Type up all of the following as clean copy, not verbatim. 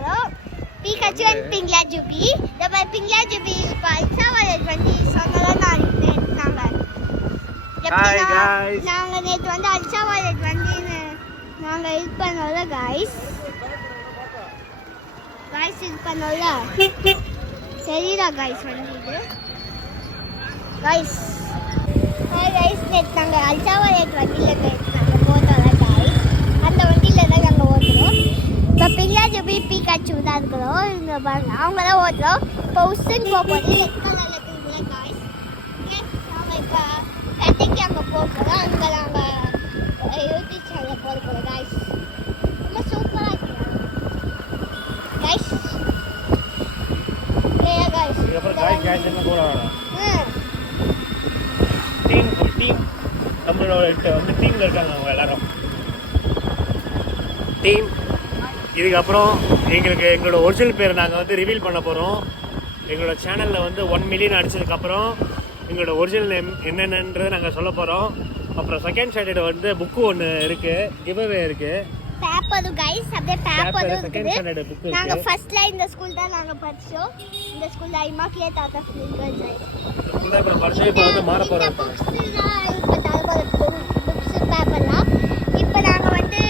போறோம். Pikachu and Pinglajubi. The Pinglajubi Palsa Violet வந்து சொன்னதா நாங்க. Hi guys. நாங்க நேத்து வந்து Alsa Violet வந்து நாங்க ஹெல்ப் பண்ணோம்ல guys. Guys ஹெல்ப் பண்ணோம்ல. சரிடா guys வந்து இது. Guys. Hi guys நேத்து நாங்க Alsa Violet வண்டில நாங்க போறோம்ல guys. அந்த வண்டில தான் நாங்க ஓடுறோம். இப்போ Pinglajubi Pikachu தான் இருக்கிறோம். இங்கே பாருங்க அவங்க தான் ஓடுறோம். இப்போ உஸ்ஸன் போகும்போது ரெட் கலரில் இருக்குதுல காய்ஸ். நாங்கள் இப்போ கட்டிக்கு அங்கே போகிறோம். அங்கே நாங்கள் யூடியூப் சேனலில் போட போகிறோம் காய்ஸ். ரொம்ப சூப்பராக இருக்குது காய்ஸ். இல்லையா காய்ஸ்? டீம் நம்மளோட வந்து டீமில் இருக்காங்க அவங்க எல்லாரும். டீம் இதுக்கப்புறம் எங்களோட ஒரிஜினல் பேரை நாங்கள் வந்து ரிவீல் பண்ண போகிறோம். எங்களோட சேனலில் வந்து 1 மில்லியன் அடிச்சதுக்கப்புறம் எங்களோட ஒரிஜினல் நேம் என்னென்னன்றதை நாங்கள் சொல்ல போகிறோம். அப்புறம் செகண்ட் சாட்டர்டே வந்து புக்கு ஒன்று இருக்குது, கிவ்அவே இருக்குது. பேப்பரும் கைஸ் அப்படியே பேப்பரும் செகண்ட் சாட்டர்டே புக்கு இருக்குது. நாங்கள் ஃபர்ஸ்ட்ல இந்த ஸ்கூல் தான் நாங்கள் படித்தோம். இந்த ஸ்கூலில் இமாக்கிலே தாத்தா ஸ்கூல் தான் இப்போ படிச்சு இப்போ வந்து மாற போகிறோம். புக்ஸ் பேப்பர்லாம் இப்போ நாங்கள் வந்து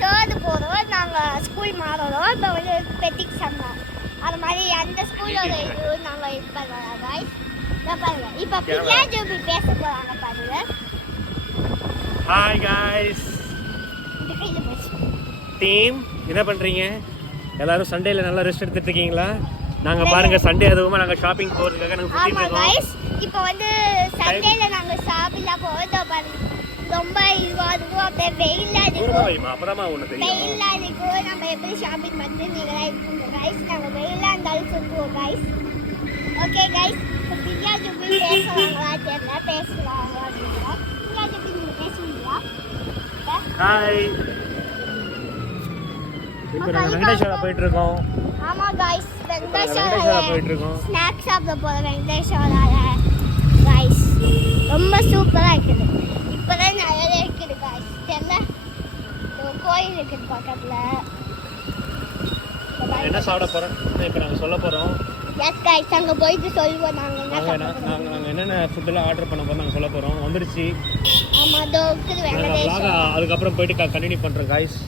தேர்டு போகிறோம். நாங்கள் ஸ்கூல் மாறோம். இப்போ வந்து பெட்டிக் சம்மர் அது மாதிரி அந்த ஸ்கூலோட இது நாங்கள் இது பண்ணுறோம் காய்ஸ். நான் பாருங்க இப்போ Pinglajubi பேச போகிறாங்க பாருங்க. Hi guys. டீம் என்ன பண்ணுறீங்க? எல்லாரும் சண்டேல நல்லா ரெஸ்ட் எடுத்துட்டு இருக்கீங்களா? நாங்கள் பாருங்க சண்டே அதுவுமா நாங்கள் ஷாப்பிங் போகிறதுக்காக நாங்கள் சுற்றிட்டு இருக்கோம். இப்போ வந்து சண்டேல நாங்கள் ஷாப்பிங்லாம் போகிறோம் பாருங்க. ரொம்ப இதுவாக இருக்கும். அப்படியே வெயிலாக இருக்கும். அப்புறமா ஒன்று தெரியும். வெயிலாக இருக்கும். நம்ம எப்படி ஷாப்பிங் பண்ணி நீங்களாம் இருக்குங்க கைஸ். நாங்கள் வெயிலாக இருந்தாலும் சுற்றுவோம் கைஸ். Okay guys. இப்போ Pinglajubi பேசுவாங்களா தெரியல. பேசுவாங்களா தெரியல. Pinglajubi நீங்கள் பேசுவீங்களா? ஹாய். இப்போ நாங்கள் வெங்கடேஸ்வரா போயிட்டு இருக்கோம். ஆமாம் கைஸ் வெங்கடேஸ்வரா போயிட்டு இருக்கோம். ஸ்நாக்ஸ் சாப்பிட போகிறோம் வெங்கடேஸ்வரால கைஸ். ரொம்ப சூப்பராக இருக்குது. இப்போதான் நிறைய இருக்குது காய்ஸ். தெரியல கோயில் இருக்குது பக்கத்தில். என்ன சாப்பிட போகிறோம் இப்போ நாங்கள் சொல்ல போகிறோம். எஸ் காய்ஸ் அங்கே போயிட்டு சொல்லுவோம் நாங்கள் என்னென்ன ஃபுட்டெல்லாம் ஆர்டர் பண்ண போகிறோம் நாங்கள் சொல்ல போகிறோம். வந்துருச்சு. ஆமாம் அதோ இருக்குது வெங்கடேஸ்வரா. அதுக்கப்புறம் போயிட்டு கண்டினியூ பண்ணுறோம் காய்ஸ்.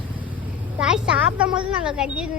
காய்ஸ் சாப்பிடும் போது நாங்கள் கண்டினியூ